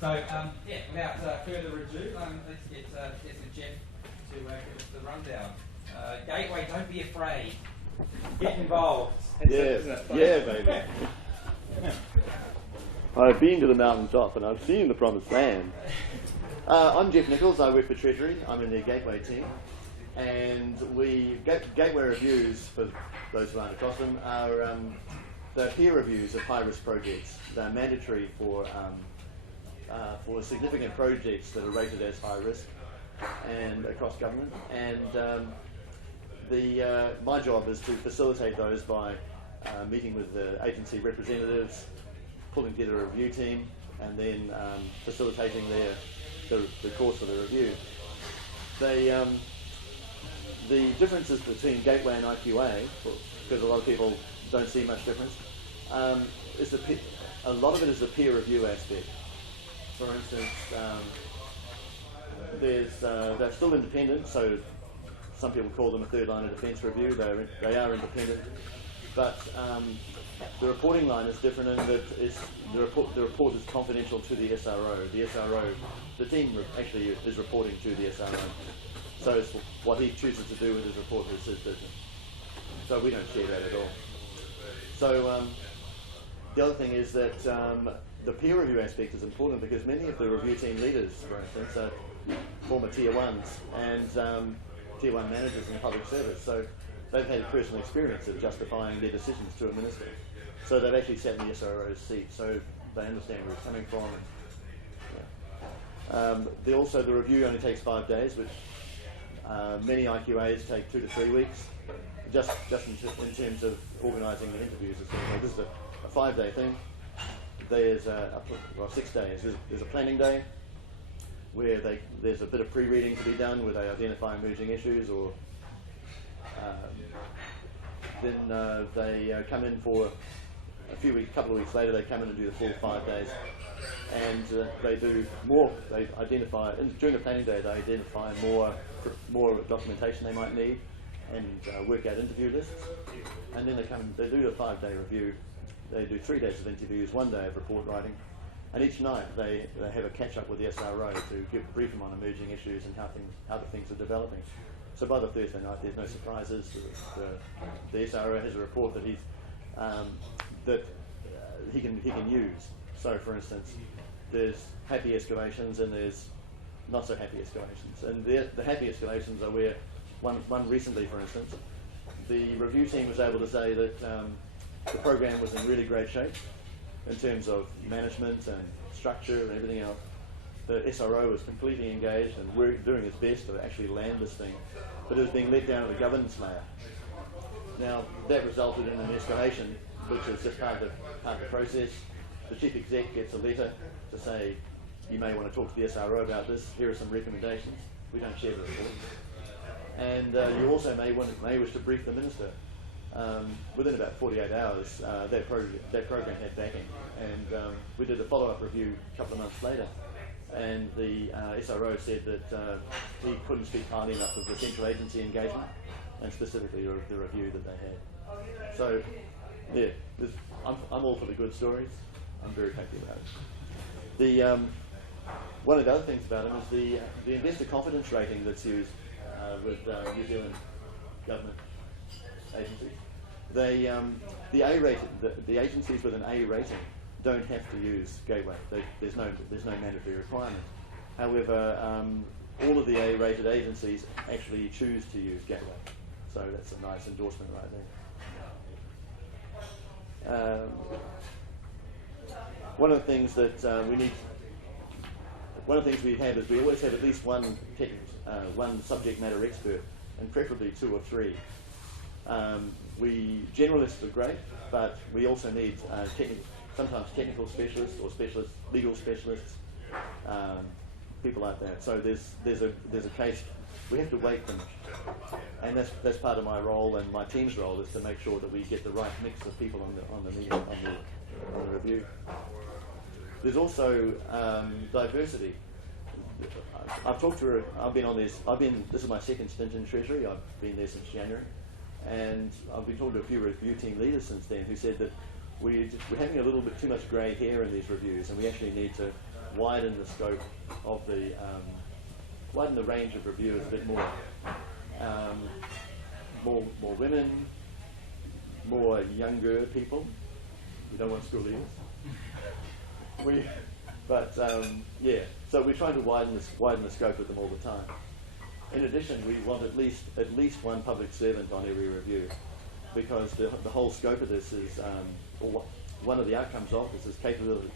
So, yeah, without further ado, let's get Geoff to give us the rundown. Gateway, don't be afraid. Get involved. Yeah, baby. I've been to the mountaintop and I've seen the promised land. I'm Geoff Nicholls. I work for Treasury. I'm in the Gateway team. And Gateway reviews, for those who aren't across them, are they're peer reviews of high-risk projects. They're mandatory for significant projects that are rated as high risk and across government. And my job is to facilitate those by meeting with the agency representatives, pulling together a review team, and then facilitating the course of the review. The differences between Gateway and IQA, because a lot of people don't see much difference, is a lot of it is the peer review aspect. For instance, they're still independent, so some people call them a third line of defence review. They are independent, but the reporting line is different in that the report is confidential to the SRO. The team actually is reporting to the SRO. So it's what he chooses to do with his report is his business. So we don't share that at all. So the other thing is that the peer review aspect is important because many of the review team leaders, for instance, are former Tier 1s and Tier 1 managers in public service. So they've had personal experience of justifying their decisions to a minister. So they've actually sat in the SRO's seat, so they understand where it's coming from. Yeah. Also, the review only takes 5 days, which many IQAs take 2 to 3 weeks, just in terms of organising the interviews. This is a 5-day thing. There's 6 days. There's a planning day where there's a bit of pre-reading to be done where they identify emerging issues, or then they come in for a couple of weeks later. They come in and do the full 5 days, and they do more. They identify during the planning day. They identify more documentation they might need, and work out interview lists. And then they do a 5-day review. They do 3 days of interviews, 1 day of report writing, and each night they have a catch up with the SRO to brief them on emerging issues and how the things are developing. So by the Thursday night, there's no surprises. The SRO has a report that he can use. So, for instance, there's happy escalations and there's not so happy escalations. And the happy escalations are where one recently, for instance, the review team was able to say that the program was in really great shape in terms of management and structure and everything else. The SRO was completely engaged and doing its best to actually land this thing, but it was being let down at the governance layer. Now, that resulted in an escalation, which is just part of the process. The chief exec gets a letter to say, you may want to talk to the SRO about this. Here are some recommendations. We don't share the report. And you also may wish to brief the minister. Within about 48 hours, that program had backing, and we did a follow-up review a couple of months later, and the SRO said that he couldn't speak highly enough of the central agency engagement, and specifically the review that they had. So, yeah, I'm all for the good stories. I'm very happy about it. One of the other things about them is the investor confidence rating that's used with New Zealand government agencies. The agencies with an A rating don't have to use Gateway. There's no mandatory requirement. However, all of the A-rated agencies actually choose to use Gateway. So that's a nice endorsement right there. One of the things that we have is we always have at least one subject matter expert, and preferably 2 or 3. Generalists are great, but we also need sometimes technical specialists or legal specialists, people like that. So there's a case we have to weight them, and that's part of my role and my team's role is to make sure that we get the right mix of people on the review. There's also diversity. I've talked to her. I've been on this. This is my second stint in Treasury. I've been there since January, and I've been talking to a few review team leaders since then who said that we're having a little bit too much grey hair in these reviews, and we actually need to widen the scope of the widen the range of reviewers a bit more. More women, more younger people. We don't want school leavers. Yeah. So we're trying to widen the scope of them all the time. In addition, we want at least one public servant on every review, because the whole scope of this is, or one of the outcomes of this is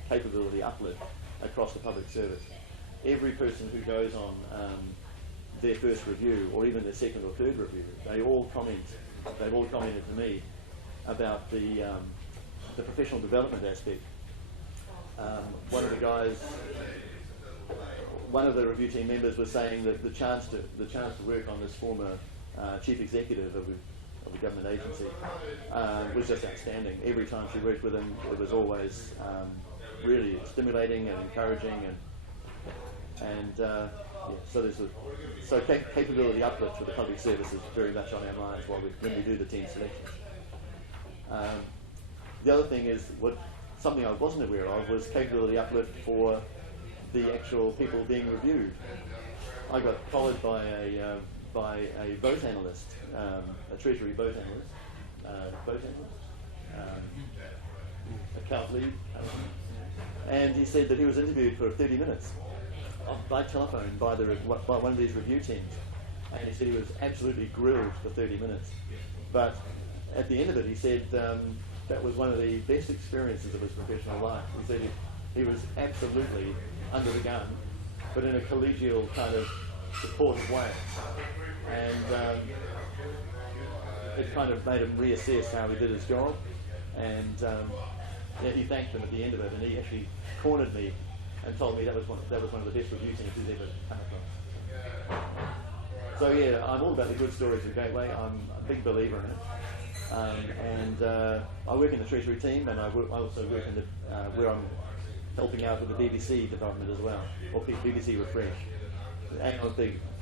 capability uplift across the public service. Every person who goes on their first review, or even their second or third review, they've all commented to me about the professional development aspect. One of the review team members was saying that the chance to work on this former chief executive of a government agency was just outstanding. Every time she worked with him, it was always really stimulating and encouraging, so capability uplift for the public service is very much on our minds when we do the team selections. The other thing is something I wasn't aware of was capability uplift for the actual people being reviewed. I got collared by a boat analyst, a Treasury boat analyst, account lead, and he said that he was interviewed for 30 minutes by telephone by one of these review teams, and he said he was absolutely grilled for 30 minutes. But at the end of it, he said that was one of the best experiences of his professional life. He said he was absolutely under the gun, but in a collegial kind of supportive way. And it kind of made him reassess how he did his job. And he thanked them at the end of it, and he actually cornered me and told me that was one of the best review teams he's ever come across. So yeah, I'm all about the good stories of Gateway. I'm a big believer in it. I work in the Treasury team, and I also work in where I'm helping out with the BBC department as well, or BBC Refresh. And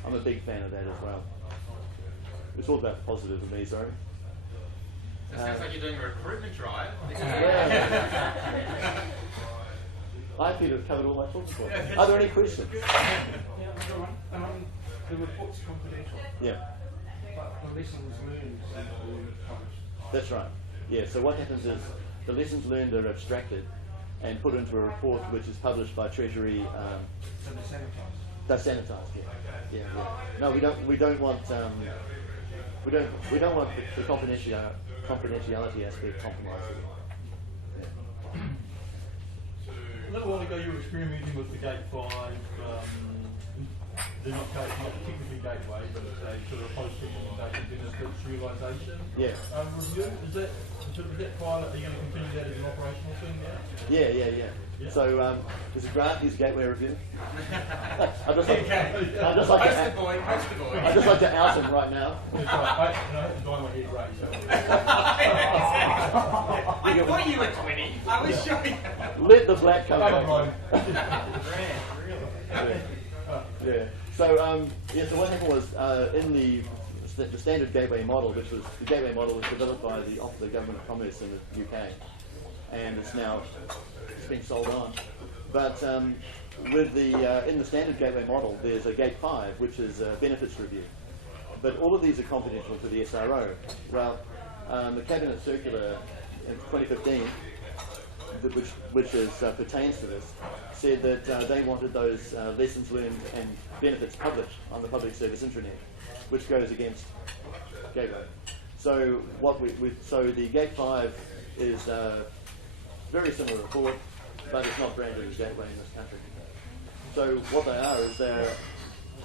I'm a big fan of that as well. It's all about positive for me, sorry. So it sounds like you're doing a recruitment drive. I appear to have covered all my talking points. Are there any questions? The report's confidential. Yeah. But the lessons learned are published. That's right. Yeah, so what happens is the lessons learned are abstracted and put into a report which is published by Treasury. So they're sanitised. They're sanitised, yeah. No, we don't want the confidentiality aspect compromised. A little while ago you were experimenting with the Gate 5, they're not technically Gateway, but it's a sort of post-implementation benefits realisation Yeah. review. Is that pilot, are you going to continue that as an operational thing now? Yeah. So there's a grant, here's Gateway review. I'd just like to out him right now. That's right. I had to dye my head grey, so... I thought you were 20. I was showing. Let the black come back. Yeah. So so what happened was in the standard Gateway model, the Gateway model was developed by the Government of Commerce in the UK, and it's been sold on. But with in the standard Gateway model, there's a Gate 5, which is a benefits review. But all of these are confidential to the SRO. Well, the Cabinet Circular in 2015, which pertains to this, said that they wanted those lessons learned and benefits published on the public service intranet, which goes against Gateway. So so the Gate 5 is very similar report, but it's not branded as Gateway in this country. So what they are is they're a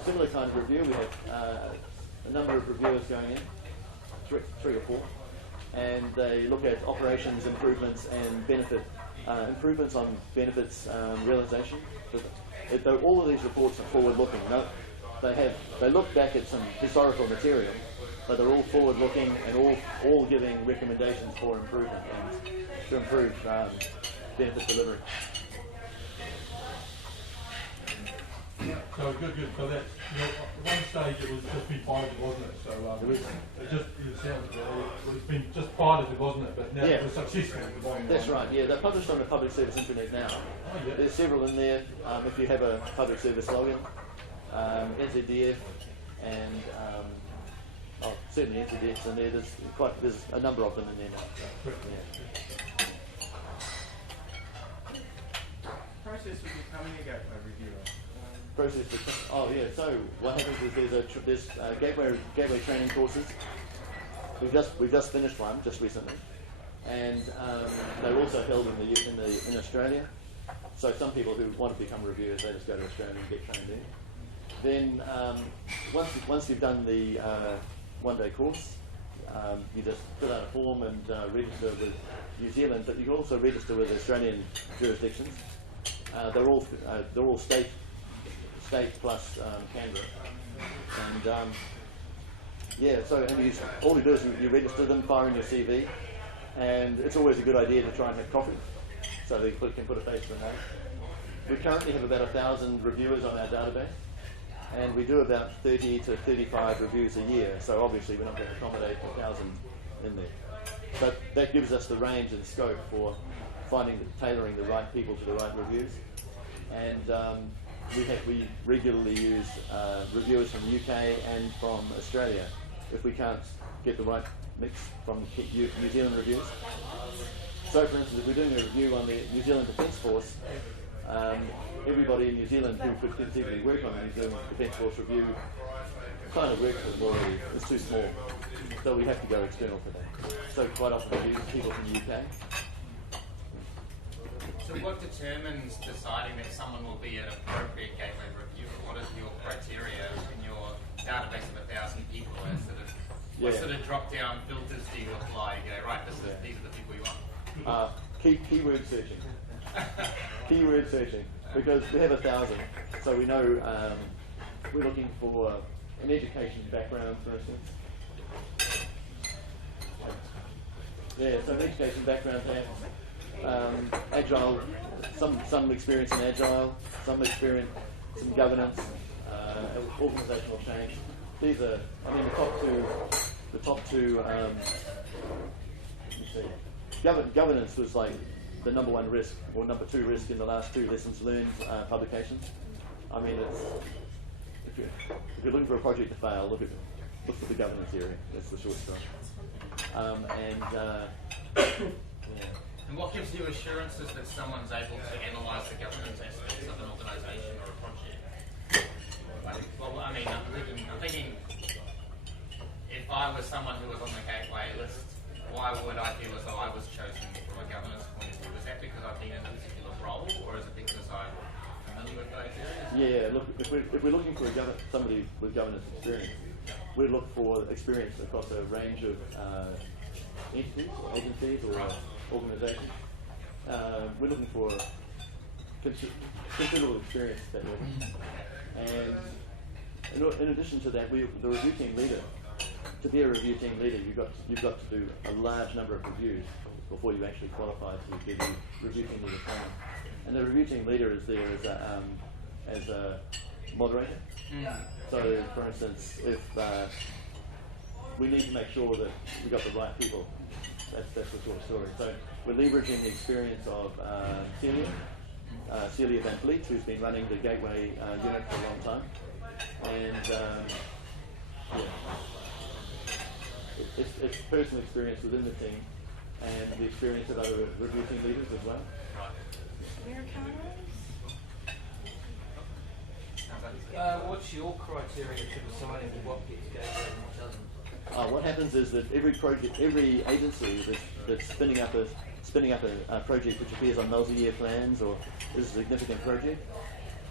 similar kind of review. We have a number of reviewers going in, three or four, and they look at operations improvements and improvements on benefits realisation. All of these reports are forward-looking. They look back at some historical material, but they're all forward-looking and all giving recommendations for improvement and to improve benefit delivery. So So good. So that, at one stage it was just been piloted, wasn't it? So it sounds it's been just piloted, wasn't it? But now Yeah. it was successful. That's right, yeah. They're published on the public service internet now. Oh, yeah. There's several in there. If you have a public service login, NZDF, and certainly NZDF's in there. There's a number of them in there now. Yeah. Process of becoming a gateway reviewer. So what happens is there's gateway training courses. We've just finished one just recently, and they're also held in Australia. So some people who want to become reviewers, they just go to Australia and get trained there. Then once you've done the one-day course, you just fill out a form and register with New Zealand, but you can also register with Australian jurisdictions. They're all state plus Canberra, and all you do is you register them, fire in your CV, and it's always a good idea to try and have coffee, so they can put a face to the name. We currently have about 1,000 reviewers on our database, and we do about 30 to 35 reviews a year. So obviously we're not going to accommodate 1,000 in there, but that gives us the range and scope for tailoring the right people to the right reviews. And we regularly use reviewers from the UK and from Australia if we can't get the right mix from New Zealand reviews. So for instance, if we're doing a review on the New Zealand Defence Force, everybody in New Zealand who could conceivably work on the New Zealand Defence Force review kind of works with Laurie. It's too small, so we have to go external for that. So quite often we use people from the UK. So what determines deciding that someone will be an appropriate gateway reviewer? What is your criteria in your database of 1,000 people? What sort of drop-down filters do you apply? You go, right, these are the people you want. Keyword searching. Keyword searching. Because we have 1,000, so we know we're looking for an education background, for instance. Yeah, so an education background perhaps. Agile, some experience in Agile, some experience in governance, organisational change. These are, the top two. Let me see. Governance was like the number one risk or number two risk in the last 2 lessons learned publications. I mean, if you're looking for a project to fail, look for the governance area. That's the short story. And what gives you assurances that someone's able to analyse the governance aspects of an organisation or a project? I'm thinking, if I was someone who was on the gateway list, why would I feel as though I was chosen from a governance point of view? Is that because I've been in a particular role, or is it because I'm familiar with those areas? Yeah, look, if we're looking for somebody with governance experience, we look for experience across a range of entities, or agencies, or organisations. We're looking for considerable experience that way. And in addition to that, the review team leader. To be a review team leader, you've got to do a large number of reviews before you actually qualify to get the review team leader training. And the review team leader is there as a moderator. So, for instance, if we need to make sure that we've got the right people, that's the sort of story. So we're leveraging the experience of Celia Van Fleet, who's been running the Gateway unit for a long time, and it's personal experience within the team and the experience of other review team leaders as well. What's your criteria for deciding what gets gateway and what doesn't? What happens is that every agency that's spinning up a project which appears on multi-year plans or is a significant project,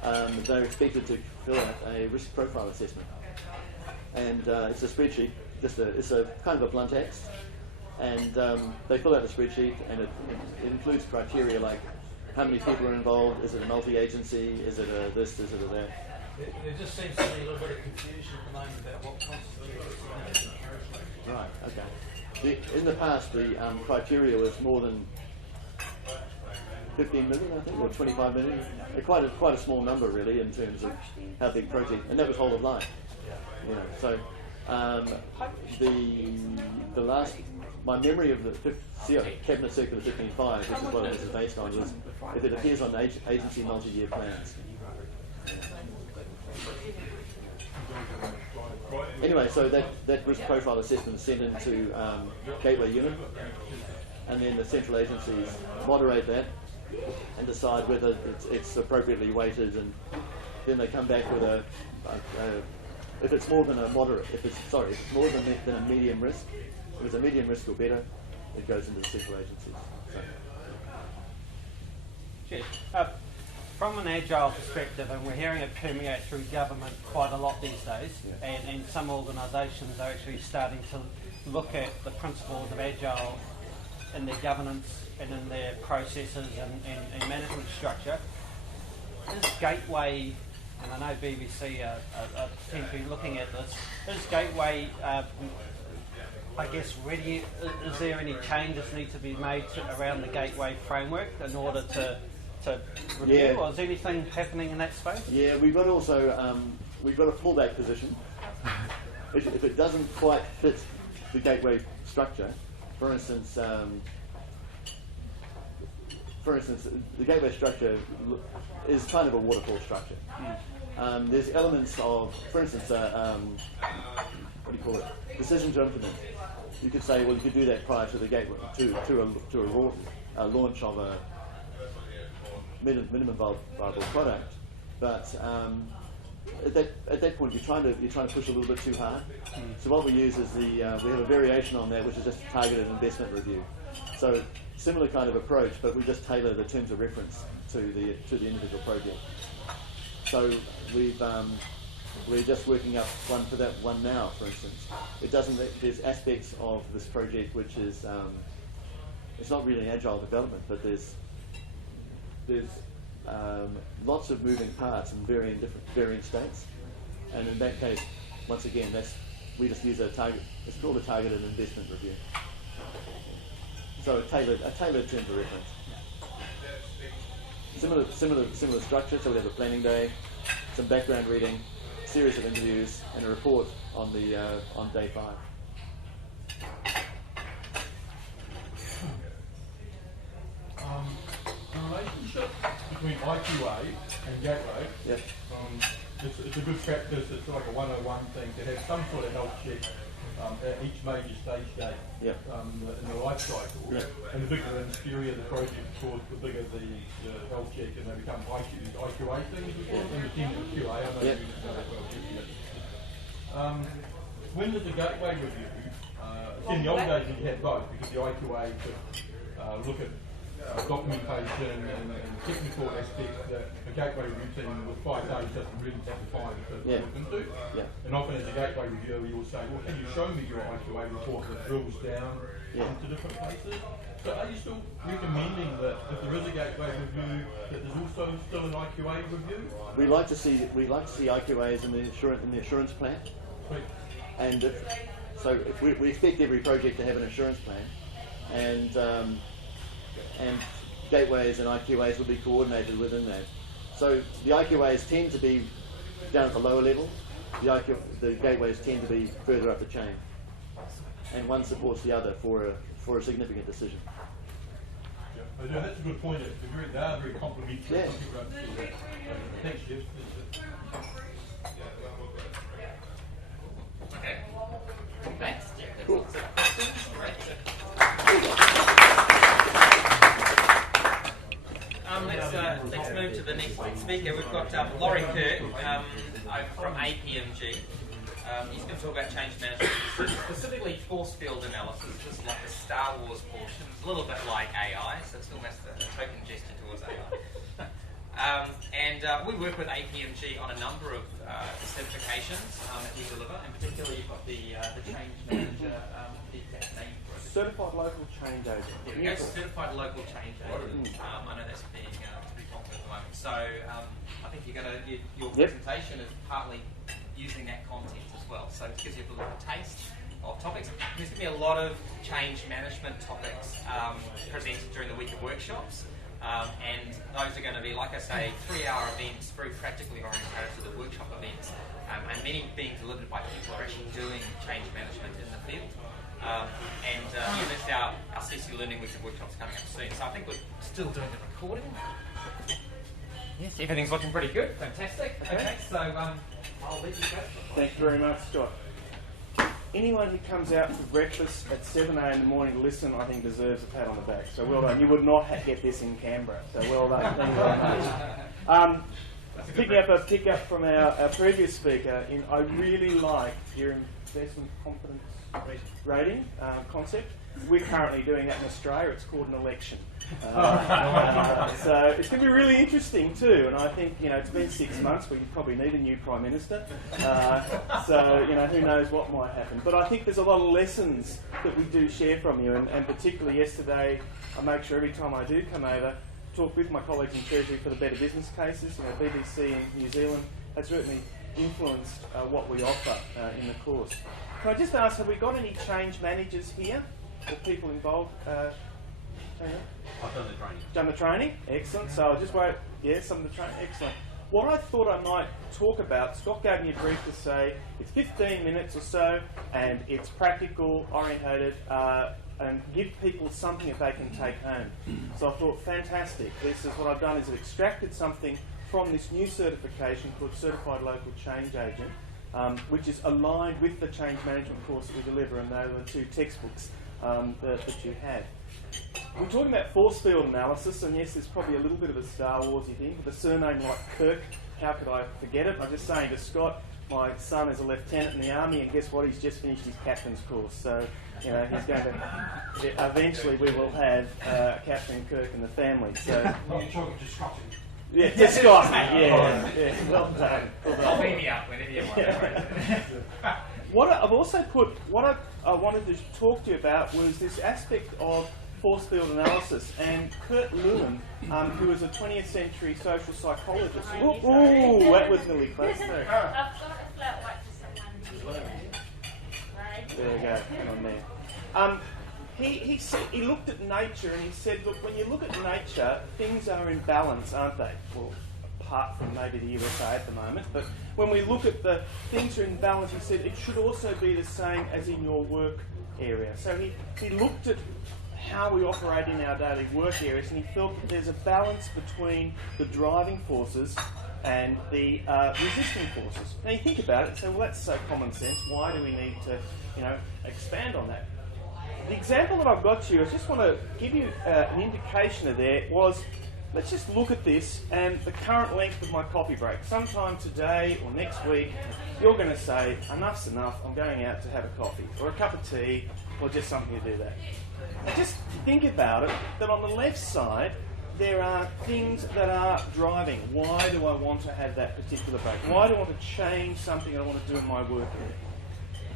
they're expected to fill out a risk profile assessment, and it's a spreadsheet. It's a kind of a blunt text, and they fill out the spreadsheet, and it includes criteria like how many people are involved, is it a multi-agency, is it a this, is it a that. There just seems to be a little bit of confusion at the moment about what constitutes. Right, okay. In the past, the criteria was more than 15 million, I think, or 25 million. Quite a small number, really, in terms of how big project, and that was whole of line. You know, so the last, my memory of the Cabinet Circular 15.5, which is what this is based on, was if it appears on agency multi-year plans. Anyway, so that risk profile assessment is sent into Gateway Unit, and then the central agencies moderate that and decide whether it's appropriately weighted, and then they come back with if it's more than a moderate, if it's more than a medium risk, if it's a medium risk or better, it goes into the central agencies. So. Geoff, from an agile perspective, and we're hearing it permeate through government quite a lot these days, and some organisations are actually starting to look at the principles of agile in their governance and in their processes and management structure. Is Gateway, and I know BBC are potentially looking at this, is Gateway, I guess, ready? Is there any changes need to be made around the Gateway framework in order to review, or is anything happening in that space? Yeah, we've got also we've got a fallback position. If it doesn't quite fit the Gateway structure, for instance, the Gateway structure is kind of a waterfall structure. There's elements of, for instance, what do you call it? Decision to implement. You could say, well, you could do that prior to the Gateway, to a launch of a minimum viable product, but at that point you're trying to push a little bit too hard. So what we use is we have a variation on that, which is just a targeted investment review. So similar kind of approach, but we just tailor the terms of reference to the individual project. So we're just working up one for that one now, for instance. There's aspects of this project which is it's not really agile development, but there's lots of moving parts in varying states, and in that case, once again, we just use it's called a targeted investment review. So a tailored terms of reference. Similar structure. So we have a planning day, some background reading, series of interviews, and a report on day 5. The relationship between IQA and Gateway, it's a good practice. It's like a 101 thing to have some sort of health check at each major stage gate in the life cycle. And the bigger and scarier the project, of course, the bigger the health check, and they become IQA things, independent of QA. I know you know that well. When did the Gateway review? In the old days, you had both, because the IQA could look at documentation and technical aspects that a Gateway routine with 5 days doesn't really have the time to look into. And often as a Gateway reviewer, you'll say, well, can you show me your IQA report that drills down into different places? So are you still recommending that if there is a Gateway review, that there's also still an IQA review? We like to see IQAs in the assurance plan. And if we expect every project to have an assurance plan, and gateways and IQAs will be coordinated within that. So the IQAs tend to be down at the lower level. The gateways tend to be further up the chain, and one supports the other for a significant decision. Yeah, that's a good point. They are very complementary. Yeah. Thanks, Geoff. Okay. Thanks, Geoff. Cool. Let's move to the next speaker. We've got Laurie Kirk from APMG. He's going to talk about change management, specifically force field analysis. This is like the Star Wars portion. It's a little bit like AI, so it's almost a token gesture towards AI. And we work with APMG on a number of certifications that we deliver. In particular, you've got the change manager, the exact name for it. Certified Local Change Agent. There we go, Certified Local Change Agent. I know that's being pretty popular at the moment. So I think your presentation is partly using that content as well. So it gives you a little bit of taste of topics. There's going to be a lot of change management topics presented during the week of workshops. and those are going to be, like I say, 3-hour events, very practically oriented to the workshop events, and many being delivered by people who are actually doing change management in the field. That's our CC Learning Week of workshops coming up soon. So I think we're still doing the recording. Yes, everything's looking pretty good. Fantastic. Okay, so I'll let you go. Thank you very much, Scott. Anyone who comes out for breakfast at 7 a.m. in the morning to listen, I think, deserves a pat on the back. So well done. You would not get this in Canberra. So well done. Thank you very much. Pick up from our previous speaker, I really like your investment confidence rating concept. We're currently doing that in Australia. It's called an election. So it's going to be really interesting too. And I think, it's been 6 months. We probably need a new Prime Minister. So, who knows what might happen. But I think there's a lot of lessons that we do share from you. And particularly yesterday, I make sure every time I do come over, talk with my colleagues in Treasury for the better business cases. BBC in New Zealand has certainly influenced what we offer in the course. Can I just ask, have we got any change managers here or people involved? I've done the training. Done the training? Excellent. So I'll just wait. Yeah, some of the training. Excellent. What I thought I might talk about, Scott gave me a brief to say it's 15 minutes or so and it's practical, orientated, and give people something that they can take home. So I thought, fantastic. This is what I've done is I've extracted something from this new certification called Certified Local Change Agent, which is aligned with the change management course that we deliver, and they were the 2 textbooks that you had. We're talking about force field analysis, and yes, there's probably a little bit of a Star Warsy thing, with a surname like Kirk, how could I forget it? I'm just saying to Scott, my son is a lieutenant in the army, and guess what? He's just finished his captain's course. So, he's going to. Eventually, we will have Captain Kirk in the family. So. You're talking to Scott. Yeah, to Scott. Yeah. Well done. I'll beam you up whenever you want. What I wanted to talk to you about was this aspect of force field analysis, and Lewin, who is a 20th century social psychologist. Ooh, that was nearly close. I've got a flat white for someone. Right? There we go. Hang on there. He said, he looked at nature and he said, look, when you look at nature, things are in balance, aren't they? Well, apart from maybe the USA at the moment, but when we look at the things are in balance, he said it should also be the same as in your work area. So he looked at how we operate in our daily work areas, and he felt that there's a balance between the driving forces and the resisting forces. Now you think about it and say, well, that's so common sense. Why do we need to, expand on that? The example that I've got to you, I just want to give you an indication of there was, let's just look at this and the current length of my coffee break. Sometime today or next week, you're going to say, enough's enough, I'm going out to have a coffee or a cup of tea or just something to do that. Just think about it, that on the left side, there are things that are driving. Why do I want to have that particular break? Why do I want to change something I want to do in my work area?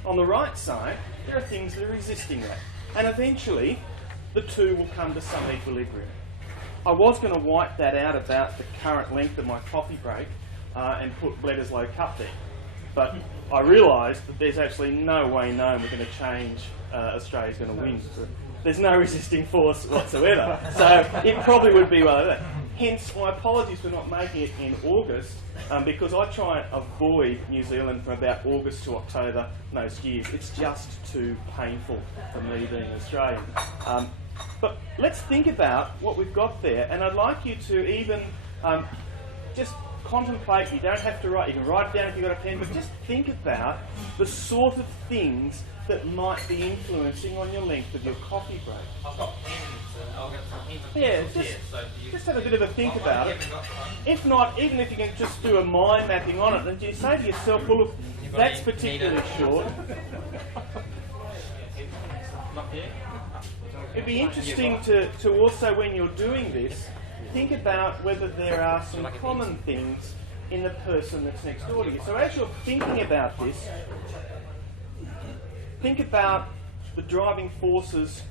On the right side, there are things that are resisting that. And eventually, the two will come to some equilibrium. I was going to wipe that out about the current length of my coffee break and put Bledisloe Cup there. But I realised that there's actually no way known we're going to change Australia's going to win. There's no resisting force whatsoever. So it probably would be one of that. Hence, my apologies for not making it in August, because I try and avoid New Zealand from about August to October most years. It's just too painful for me being Australian. But let's think about what we've got there, and I'd like you to even just contemplate. You don't have to write, you can write it down if you've got a pen, but just think about the sort of things that might be influencing on your length of your coffee break. I've got pens, I'll get some pens and Yeah, pencils here. So just have a bit of a think about it. Got one. If not, even if you can just do a mind mapping on it, and you say to yourself, well, look, that's particularly short. Not here? It'd be interesting to also, when you're doing this, think about whether there are some common things in the person that's next door to you. So as you're thinking about this, think about the driving forces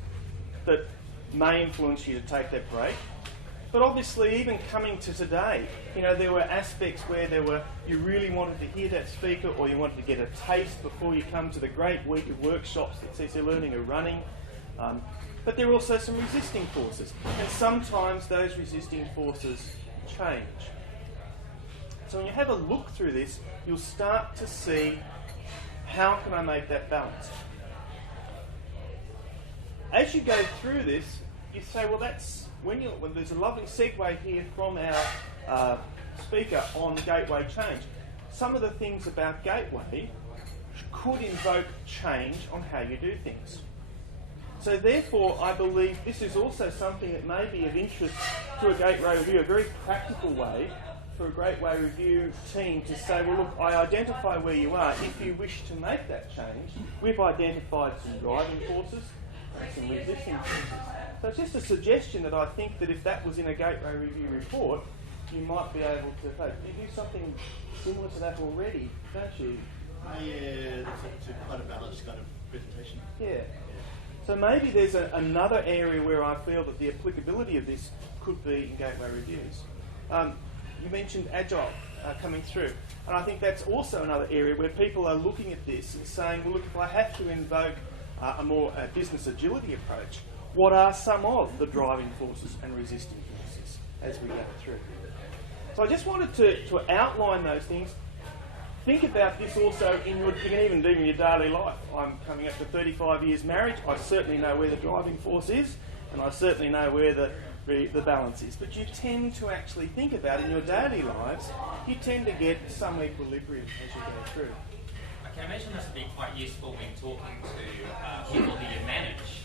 that may influence you to take that break. But obviously, even coming to today, there were aspects where you really wanted to hear that speaker, or you wanted to get a taste before you come to the great week of workshops that CC Learning are running. but there are also some resisting forces, and sometimes those resisting forces change. So when you have a look through this, you'll start to see how can I make that balance. As you go through this, you say, well, that's when there's a lovely segue here from our speaker on gateway change. Some of the things about gateway could invoke change on how you do things. So therefore, I believe this is also something that may be of interest to a gateway review, a very practical way for a gateway review team to say, well, look, I identify where you are. If you wish to make that change, we've identified some driving forces and some resisting forces. So it's just a suggestion that I think that if that was in a gateway review report, you might be able to, hey, you do something similar to that already, don't you? Yeah, it's quite a balanced kind of presentation. Yeah. So maybe there's another area where I feel that the applicability of this could be in gateway reviews. You mentioned Agile coming through, and I think that's also another area where people are looking at this and saying, well, look, if I have to invoke a more business agility approach, what are some of the driving forces and resisting forces as we go through? So I just wanted to outline those things. Think about this also you can even do in your daily life. I'm coming up to 35 years marriage. I certainly know where the driving force is, and I certainly know where the balance is. But you tend to actually think about in your daily lives, you tend to get some equilibrium as you go through. I can imagine this would be quite useful when talking to people who you manage.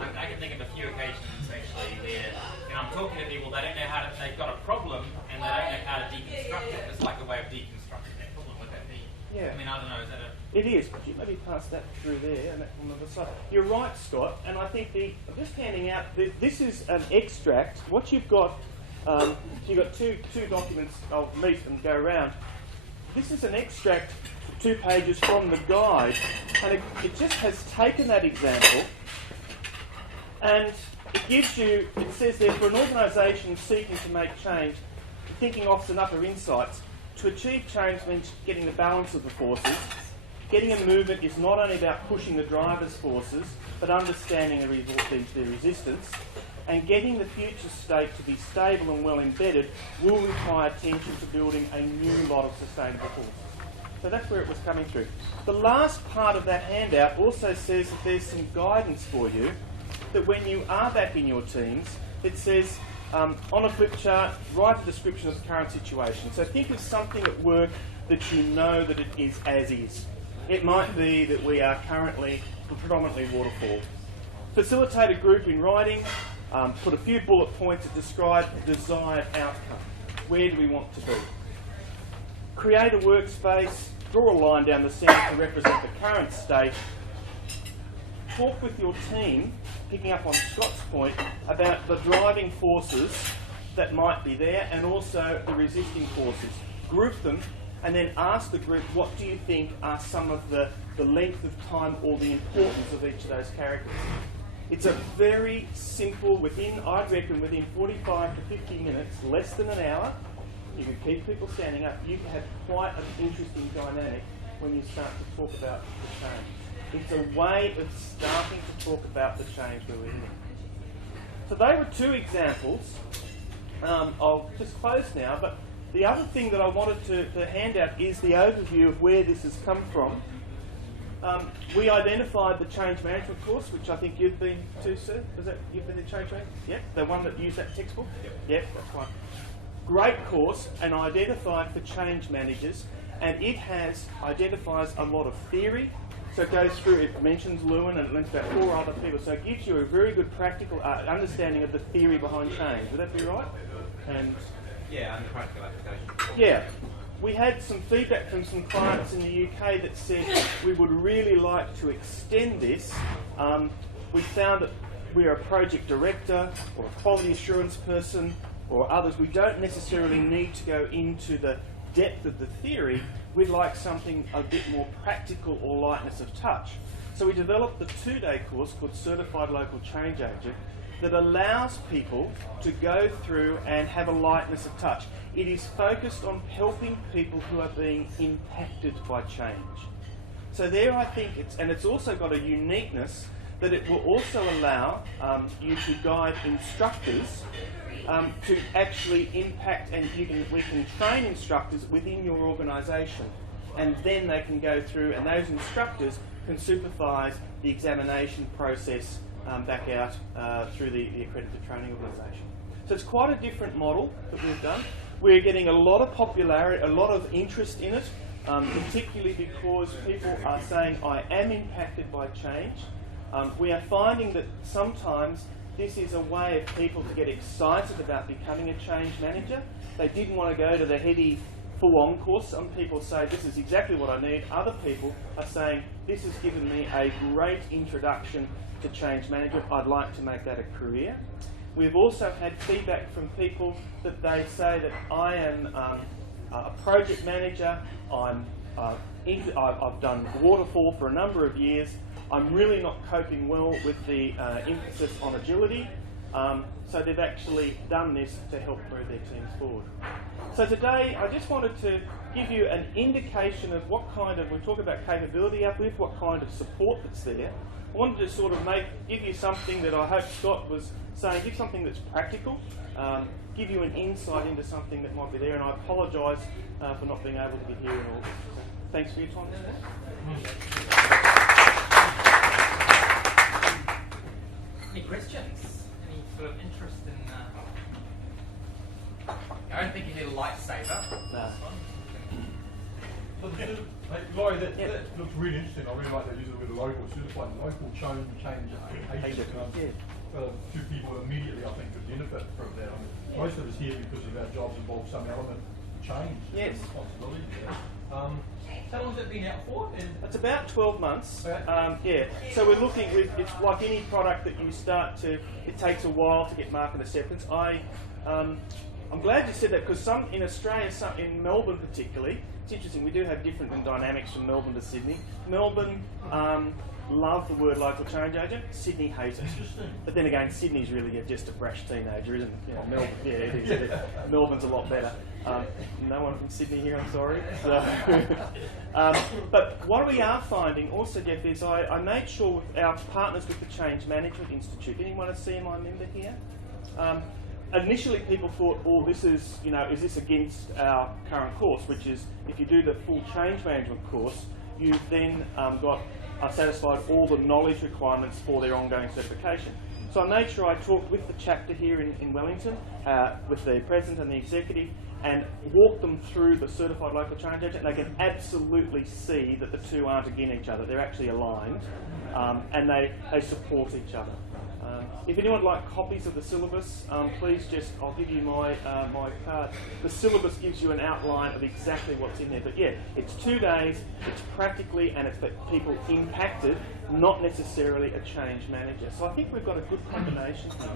I can think of a few occasions actually where I'm talking to people, they don't know how to, they've got a problem and they don't know how to deconstruct it. It's like a way of deconstructing that problem. Would that be? Yeah. I mean, I don't know, is that a... It is. Could you maybe pass that through there and that on the other side? You're right, Scott, and I think I'm just handing out, this is an extract. What you've got, you've got two documents, I'll meet and go around. This is an extract, 2 pages from the guide, and it just has taken that example and it gives you, it says there, for an organisation seeking to make change, thinking often upper insights, to achieve change means getting the balance of the forces. Getting a movement is not only about pushing the driver's forces, but understanding the resistance. And getting the future state to be stable and well embedded will require attention to building a new lot of sustainable forces. So that's where it was coming through. The last part of that handout also says that there's some guidance for you, that when you are back in your teams, it says on a flip chart, write a description of the current situation. So think of something at work that you know that it is as is. It might be that we are currently predominantly waterfall. Facilitate a group in writing, put a few bullet points that describe the desired outcome. Where do we want to be? Create a workspace, draw a line down the centre to represent the current state. Talk with your team, picking up on Scott's point, about the driving forces that might be there and also the resisting forces. Group them and then ask the group, what do you think are some of the length of time or the importance of each of those characters? It's a very simple, I'd reckon within 45 to 50 minutes, less than an hour, you can keep people standing up. You can have quite an interesting dynamic when you start to talk about the change. It's a way of starting to talk about the change we're in. So they were 2 examples. I'll just close now, but the other thing that I wanted to hand out is the overview of where this has come from. We identified the change management course, which I think you've been to, sir. You've been to change management? Yep, the one that used that textbook? Yep, that's right. Great course, and identified for change managers, and it identifies a lot of theory. So it goes through, it mentions Lewin and it links about 4 other people. So it gives you a very good practical understanding of the theory behind change. Would that be right? And yeah, and the practical application. Yeah. We had some feedback from some clients in the UK that said we would really like to extend this. We found that we're a project director or a quality assurance person or others. We don't necessarily need to go into the depth of the theory. We'd like something a bit more practical or lightness of touch. So we developed the 2-day course called Certified Local Change Agent that allows people to go through and have a lightness of touch. It is focused on helping people who are being impacted by change. So there I think it's also got a uniqueness that it will also allow you to guide instructors to actually impact, and we can train instructors within your organisation, and then they can go through, and those instructors can supervise the examination process back out through the accredited training organisation. So it's quite a different model that we've done. We're getting a lot of popularity, a lot of interest in it, particularly because people are saying, I am impacted by change. We are finding that sometimes this is a way of people to get excited about becoming a change manager. They didn't want to go to the heady full-on course. Some people say, this is exactly what I need. Other people are saying, this has given me a great introduction to change management. I'd like to make that a career. We've also had feedback from people that they say that I am a project manager, I've done waterfall for a number of years, I'm really not coping well with the emphasis on agility, so they've actually done this to help move their teams forward. So today I just wanted to give you an indication of what kind of, we talk about capability uplift, what kind of support that's there. I wanted to sort of give you something that I hope Scott was saying, give something that's practical, give you an insight into something that might be there, and I apologise for not being able to be here in August. So thanks for your time this morning. Any questions? Any sort of interest in... I don't think you need a lightsaber. No. So Laurie, that looks really interesting. I really like that use of the local, certified local change agent. A few people immediately, I think, could benefit from that. I mean, most of us here, because of our jobs, involve some element of change. Yes. Responsibility. How long has it been out for? It's about 12 months. Yeah. So we're looking. It's like any product that you start to. It takes a while to get market acceptance. I'm glad you said that, because in Australia, in Melbourne particularly, it's interesting. We do have different dynamics from Melbourne to Sydney. Melbourne love the word local change agent. Sydney hates it. But then again, Sydney's really just a brash teenager, isn't it? You know, Melbourne, yeah, it is. Melbourne's a lot better. No one from Sydney here, I'm sorry. So, but what we are finding also, Geoff, is I made sure with our partners with the Change Management Institute. Anyone a CMI member here? Initially, people thought, "Oh, this is, is this against our current course?" Which is, if you do the full change management course, you've then satisfied all the knowledge requirements for their ongoing certification. So I made sure I talked with the chapter here in Wellington, with the president and the executive, and walked them through the certified local change agent. And they can absolutely see that the two aren't against each other; they're actually aligned, and they support each other. If anyone would like copies of the syllabus, please I'll give you my card. The syllabus gives you an outline of exactly what's in there. But yeah, it's 2 days, it's practically, and it's for people impacted, not necessarily a change manager. So I think we've got a good combination here.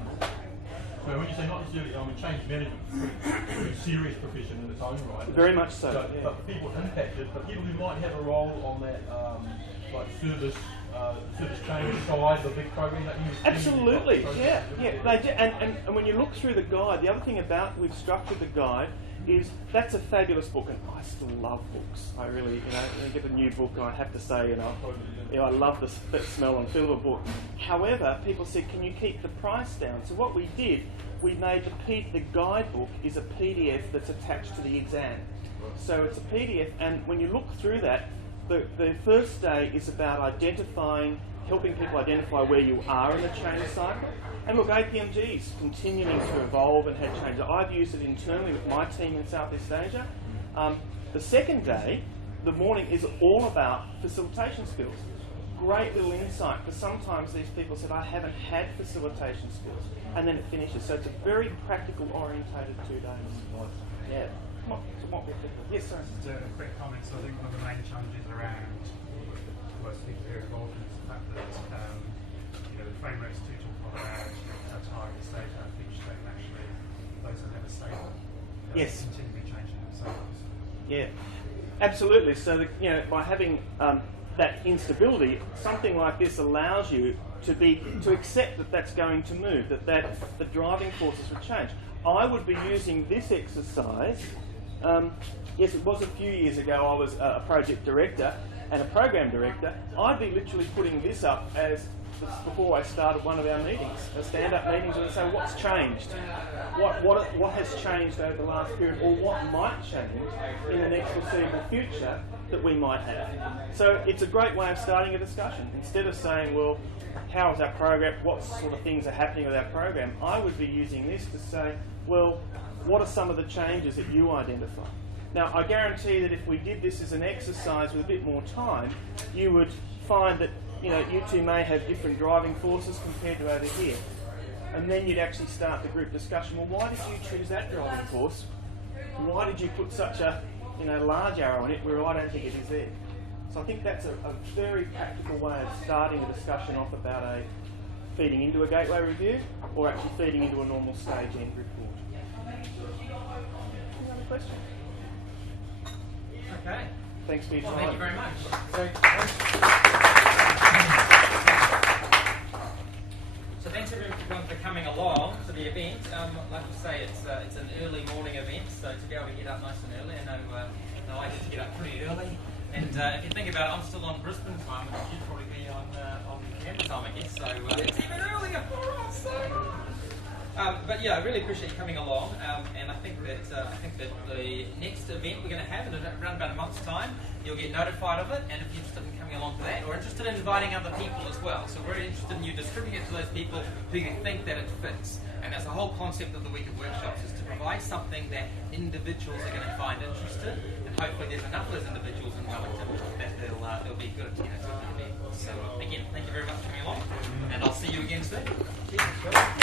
So when you say not necessarily, change management is a pretty serious profession in its own right. Very much so. Yeah. But people impacted, but people who might have a role on that, service change side, the big program that you absolutely, yeah. They do. And when you look through the guide, the other thing about we've structured the guide is that's a fabulous book, and I still love books. I really, when you get a new book, and I have to say, I love the smell and feel of a book. However, people said, can you keep the price down? So what we did, we made the guidebook is a PDF that's attached to the exam. So it's a PDF, and when you look through that, the first day is about helping people identify where you are in the change cycle. And look, APMG is continuing to evolve and have changes. I've used it internally with my team in Southeast Asia. The second day, the morning, is all about facilitation skills. Great little insight, because sometimes these people said, I haven't had facilitation skills. And then it finishes. So it's a very practical orientated 2 days. Yeah. Yes, sir. Just a quick comment. So I think one of the main challenges around most people who are involved in is the fact that the frameworks do talk about target state, feature state, and actually those are never stable. Yes. Continually changing themselves. Yeah, absolutely. So by having that instability, something like this allows you to accept that that's going to move, that the driving forces will change. I would be using this exercise. Yes, it was a few years ago. I was a project director and a program director. I'd be literally putting this up as before I started one of our meetings, a stand-up meetings, and say, what's changed? What has changed over the last period, or what might change in the next foreseeable future that we might have? So it's a great way of starting a discussion. Instead of saying, well, how is our program, what sort of things are happening with our program, I would be using this to say, well, what are some of the changes that you identify? Now, I guarantee that if we did this as an exercise with a bit more time, you would find that you two may have different driving forces compared to over here. And then you'd actually start the group discussion. Well, why did you choose that driving force? Why did you put such a large arrow in it where I don't think it is there? So I think that's a very practical way of starting a discussion off about feeding into a gateway review or actually feeding into a normal stage end report. Any other questions? Okay. Thanks for your time. Thank you very much. So thanks everyone for coming along to the event. Like I say, it's an early morning event, so to be able to get up nice and early, I know I get to get up pretty early. And if you think about it, I'm still on Brisbane time, and you'd probably be on Canberra time, I guess. So it's even earlier for us. But yeah, I really appreciate you coming along, and I think that the next event we're going to have in around about a month's time, you'll get notified of it, and if you're interested in coming along to that, or interested in inviting other people as well. So we're interested in you distributing it to those people who you think that it fits. And that's the whole concept of the week of workshops, is to provide something that individuals are going to find interested, and hopefully there's enough of those individuals in Wellington that they'll be good at the event. So again, thank you very much for coming along, and I'll see you again soon. Cheers.